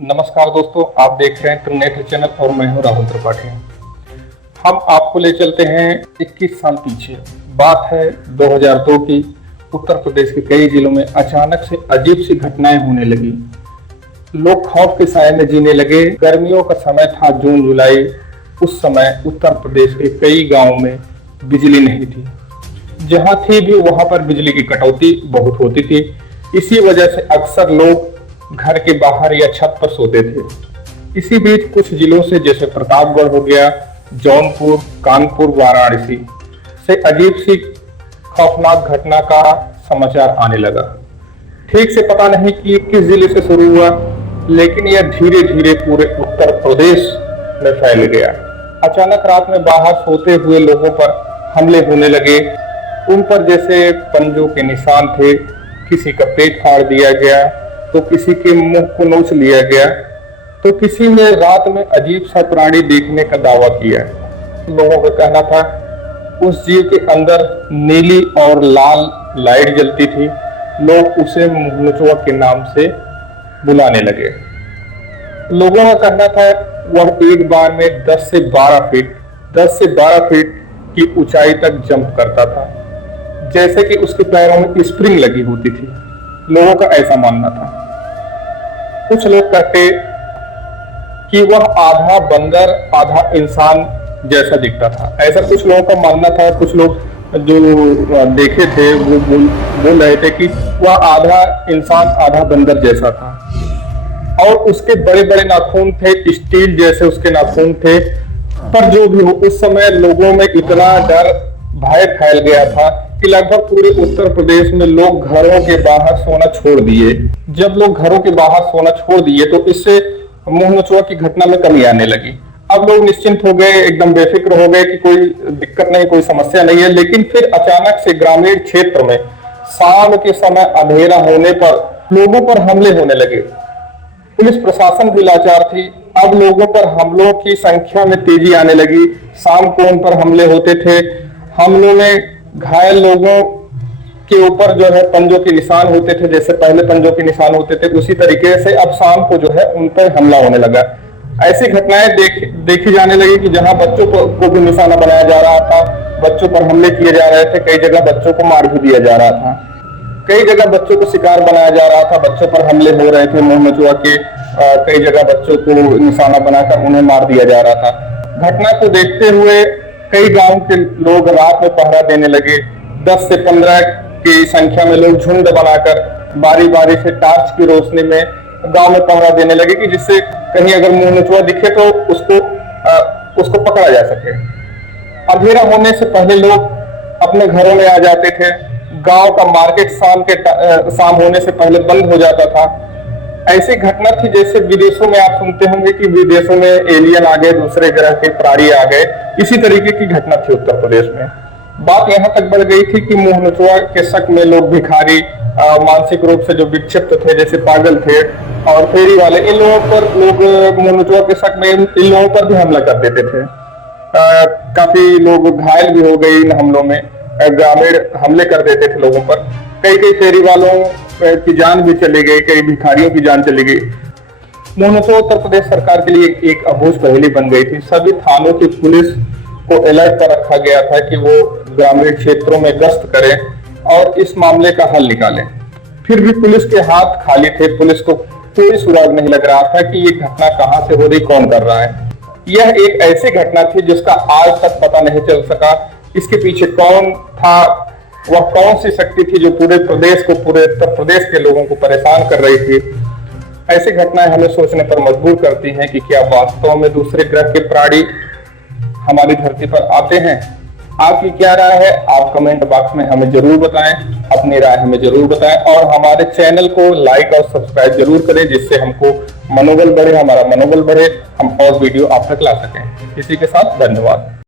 नमस्कार दोस्तों, आप देख रहे हैं त्रिनेत्र चैनल और मैं हूं राहुल त्रिपाठी। हम आपको ले चलते हैं 21 साल पीछे। बात है 2002 की। उत्तर प्रदेश के कई जिलों में अचानक से अजीब सी घटनाएं होने लगी। लोग खौफ के साए में जीने लगे। गर्मियों का समय था, जून जुलाई। उस समय उत्तर प्रदेश के कई गांवों में बिजली नहीं थी। जहां थी भी वहां पर बिजली की कटौती बहुत होती थी। इसी वजह से अक्सर लोग घर के बाहर या छत पर सोते थे। इसी बीच कुछ जिलों से, जैसे प्रतापगढ़ हो गया, जौनपुर, कानपुर, वाराणसी से अजीब सी खौफनाक घटना का समाचार आने लगा। ठीक से पता नहीं कि किस जिले से शुरू हुआ, लेकिन यह धीरे धीरे पूरे उत्तर प्रदेश में फैल गया। अचानक रात में बाहर सोते हुए लोगों पर हमले होने लगे। उन पर जैसे पंजों के निशान थे। किसी का पेट फाड़ दिया गया, तो किसी के मुंह को नोच लिया गया, तो किसी ने रात में अजीब सा प्राणी देखने का दावा किया। लोगों का कहना था उस जीव के अंदर नीली और लाल लाइट जलती थी। लोग उसे मुंहनुचवा के नाम से बुलाने लगे। लोगों का कहना था वह एक बार में 10 से 12 फीट की ऊंचाई तक जंप करता था, जैसे कि उसके पैरों में स्प्रिंग लगी होती थी। लोगों का ऐसा मानना था। कुछ लोग कहते कि वह आधा बंदर आधा इंसान जैसा दिखता था। ऐसा कुछ लोगों का मानना था। कुछ लोग जो देखे थे वो बोल रहे थे कि वह आधा इंसान आधा बंदर जैसा था और उसके बड़े बड़े नाखून थे, स्टील जैसे उसके नाखून थे। पर जो भी हो, उस समय लोगों में इतना डर भय फैल गया था कि लगभग पूरे उत्तर प्रदेश में लोग घरों के बाहर सोना छोड़ दिए। जब लोग घरों के बाहर सोना छोड़ दिए तो इससे मुंहनुचवा की घटना में कमी आने लगी। अब लोग निश्चिंत हो गए, एकदम बेफिक्र हो गए कि कोई दिक्कत नहीं, कोई समस्या नहीं है। लेकिन फिर अचानक से ग्रामीण क्षेत्र में शाम के समय अंधेरा होने पर लोगों पर हमले होने लगे। पुलिस प्रशासन भी लाचार थी। अब लोगों पर हमलों की संख्या में तेजी आने लगी। शाम को उन पर हमले होते थे। हमलों में घायल लोगों के ऊपर जो है पंजों के निशान होते थे। जैसे पहले पंजों के निशान होते थे, उसी तरीके से अब शाम को जो है उन पर हमला होने लगा। ऐसी घटनाएं देखी जाने लगी कि जहां बच्चों को भी निशाना बनाया जा रहा था, बच्चों पर हमले किए जा रहे थे। कई जगह बच्चों को मार भी दिया जा रहा था। कई जगह बच्चों को शिकार बनाया जा रहा था। बच्चों पर हमले हो रहे थे मुंहनुचवा के। कई जगह बच्चों को निशाना बनाकर उन्हें मार दिया जा रहा था। घटना को देखते हुए कई गांव के लोग रात में पहरा देने लगे। 10 से 15 की संख्या में लोग झुंड बनाकर बारी बारी से टार्च की रोशनी में गांव में पहरा देने लगे कि जिससे कहीं अगर मुंहनुचवा दिखे तो उसको पकड़ा जा सके। अंधेरा होने से पहले लोग अपने घरों में आ जाते थे। गांव का मार्केट शाम होने से पहले बंद हो जाता था। ऐसी घटना थी जैसे विदेशों में आप सुनते होंगे कि विदेशों में एलियन आ गए, दूसरे ग्रह के प्राणी आ गए। इसी तरीके की घटना थी उत्तर प्रदेश में। बात यहाँ तक बढ़ गई थी कि मुंहनुचवा के शक में लोग भिखारी, मानसिक रूप से जो विक्षिप्त थे, जैसे पागल थे और फेरी वाले, इन लोगों पर लोग मुंहनुचवा के शक में इन लोगों पर भी हमला कर देते थे। काफी लोग घायल भी हो गए इन हमलों में। ग्रामीण हमले कर देते थे लोगों पर। कई फेरी वालों की जान भी चली गई, कई भिखारियों की जान चली गई। मुंहनुचवा उत्तर प्रदेश सरकार के लिए एक अबूझ पहेली बन गई थी। सभी थानों की पुलिस को अलर्ट पर रखा गया था कि वो ग्रामीण क्षेत्रों में गश्त करें और इस मामले का हल निकालें। फिर भी पुलिस के हाथ खाली थे। पुलिस को कोई सुराग नहीं लग रहा था कि ये घटना कहां से हो रही, कौन कर रहा है। यह एक ऐसी घटना थी जिसका आज तक पता नहीं चल सका। इसके पीछे कौन था, वह कौन सी शक्ति थी जो पूरे प्रदेश को, पूरे उत्तर प्रदेश के लोगों को परेशान कर रही थी। ऐसी घटनाएं हमें सोचने पर मजबूर करती हैं कि क्या वास्तव में दूसरे ग्रह के प्राणी हमारी धरती पर आते हैं। आपकी क्या राय है, आप कमेंट बॉक्स में हमें जरूर बताएं। अपनी राय हमें जरूर बताएं और हमारे चैनल को लाइक और सब्सक्राइब जरूर करें, जिससे हमको मनोबल बढ़े, हमारा मनोबल बढ़े, हम और वीडियो आप तक ला सकें। इसी के साथ धन्यवाद।